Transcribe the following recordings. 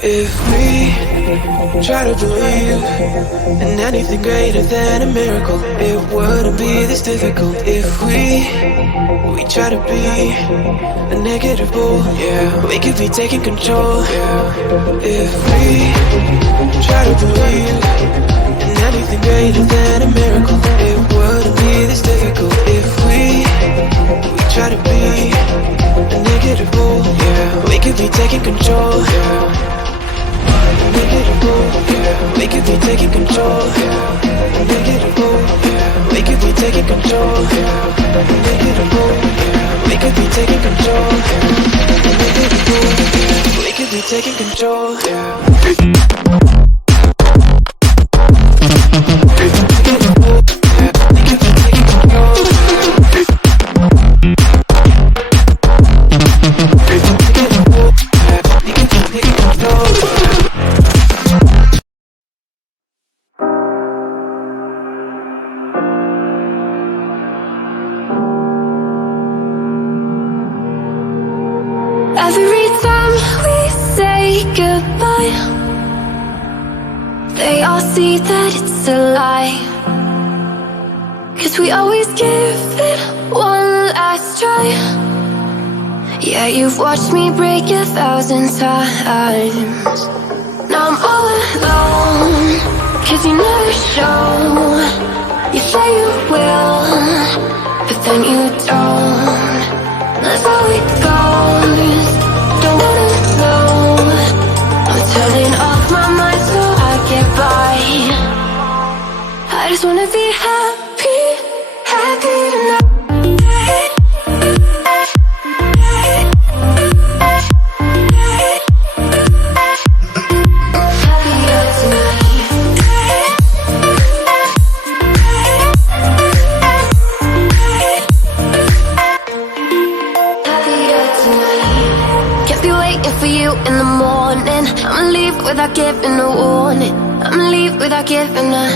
If we try to believe in anything greater than a miracle, it wouldn't be this difficult. If we try to be a negative bull, yeah, we could be taking control, yeah. If we try to believe in anything greater than a miracle, it wouldn't be this difficult. If we try to be a negative bull, yeah, we could be taking control, yeah. We could be taking control. We could be taking control. We could be taking control. We could be taking control. Every time we say goodbye, they all see that it's a lie. 'Cause we always give it one last try. Yeah, you've watched me break 1,000 times. Now I'm all alone, 'cause you never show. You say you will, but then you don't. That's how it goes. Don't wanna know. I'm turning off my mind so I get by. I just wanna be happy, happy tonight. In the morning, I'ma leave without giving a warning. I'ma leave without giving a.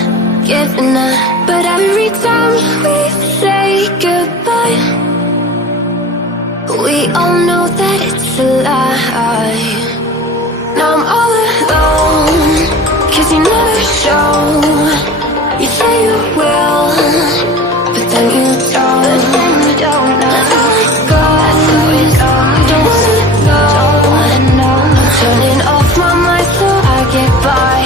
But every time we say goodbye, we all know that it's a lie. Now I'm all alone, 'cause you never show. You say you will, but then you don't. That's how it goes. Don't wanna know. Turning off my mind so I get by.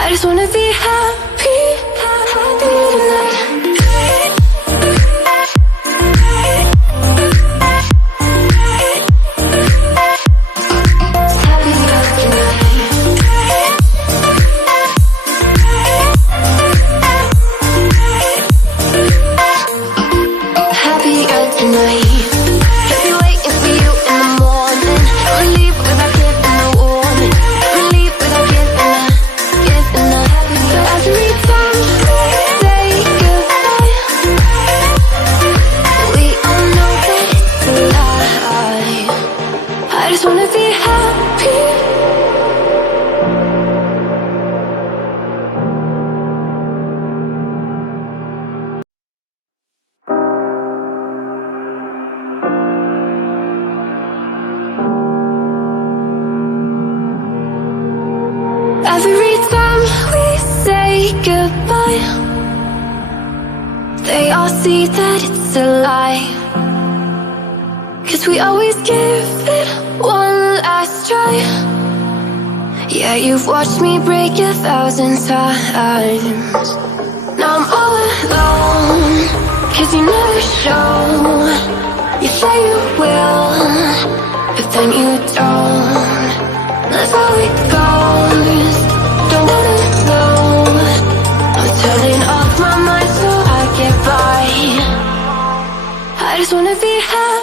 I just wanna be happy, happy tonight. Happier tonight. Every time we say goodbye, they all see that it's a lie. 'Cause we always give it one last try. Yeah, you've watched me break 1,000 times. Now I'm all alone, 'cause you never show. You say you will, but then you don't. That's how it goes. Don't wanna know. I'm turning off my mind so I get by. I just wanna be happy.